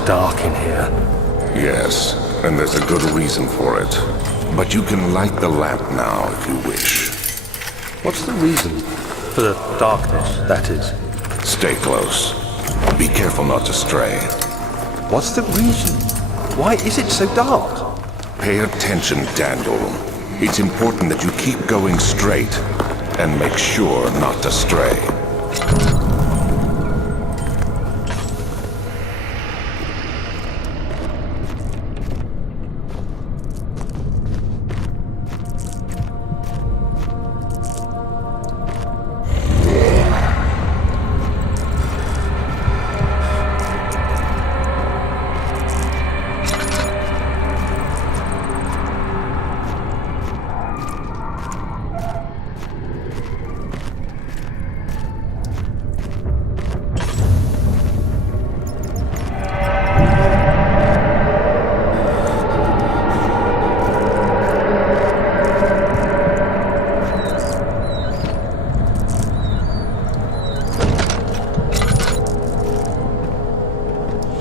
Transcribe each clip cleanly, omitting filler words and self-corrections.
It's dark in here. Yes, and there's a good reason for it. But you can light the lamp now if you wish. What's the reason? For the darkness, that is. Stay close. Be careful not to stray. What's the reason? Why is it so dark? Pay attention, Daniel. It's important that you keep going straight and make sure not to stray.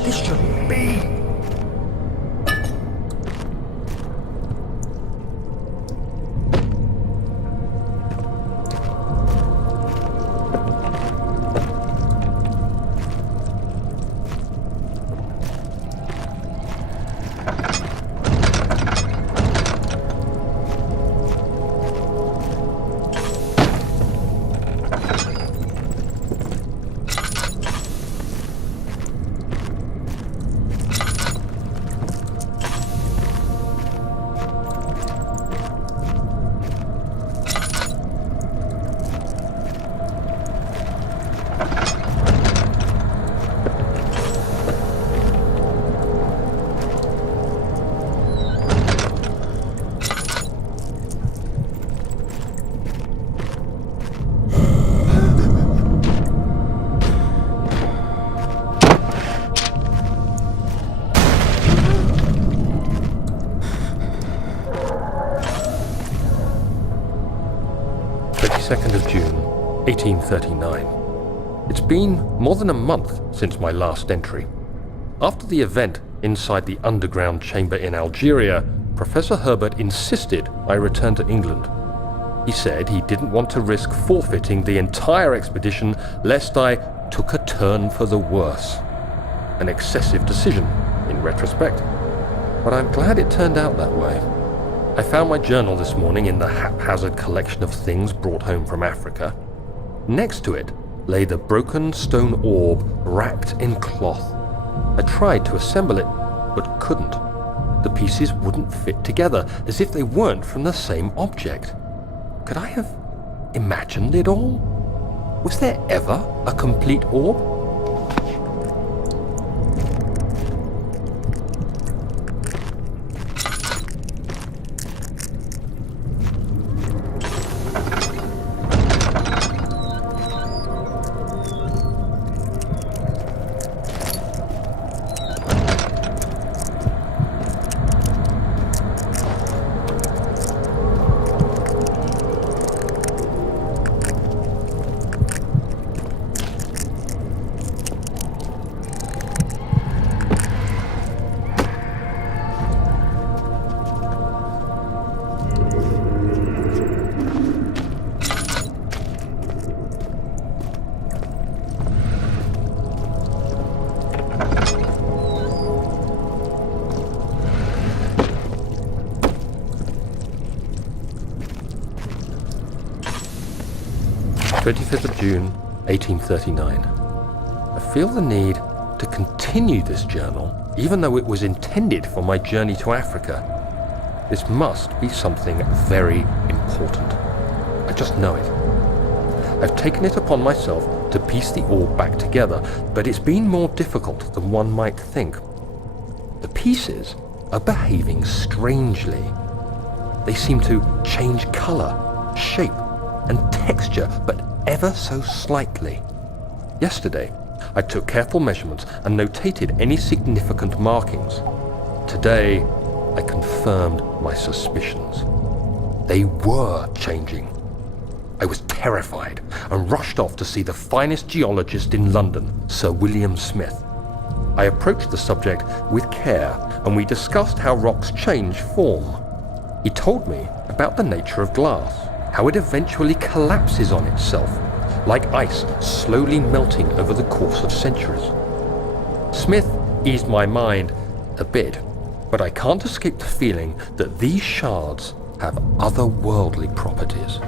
This shouldn't be. June 1839. It's been more than a month since my last entry. After the event inside the underground chamber in Algeria, Professor Herbert insisted I return to England. He said he didn't want to risk forfeiting the entire expedition lest I took a turn for the worse. An excessive decision, in retrospect. But I'm glad it turned out that way. I found my journal this morning in the haphazard collection of things brought home from Africa. Next to it lay the broken stone orb wrapped in cloth. I tried to assemble it, but couldn't. The pieces wouldn't fit together, as if they weren't from the same object. Could I have imagined it all? Was there ever a complete orb? June 1839. I feel the need to continue this journal, even though it was intended for my journey to Africa. This must be something very important. I just know it. I've taken it upon myself to piece the orb back together, but it's been more difficult than one might think. The pieces are behaving strangely. They seem to change color, shape, and texture, but ever so slightly. Yesterday, I took careful measurements and notated any significant markings. Today, I confirmed my suspicions. They were changing. I was terrified and rushed off to see the finest geologist in London, Sir William Smith. I approached the subject with care, and we discussed how rocks change form. He told me about the nature of glass, how it eventually collapses on itself, like ice slowly melting over the course of centuries. Smith eased my mind a bit, but I can't escape the feeling that these shards have otherworldly properties.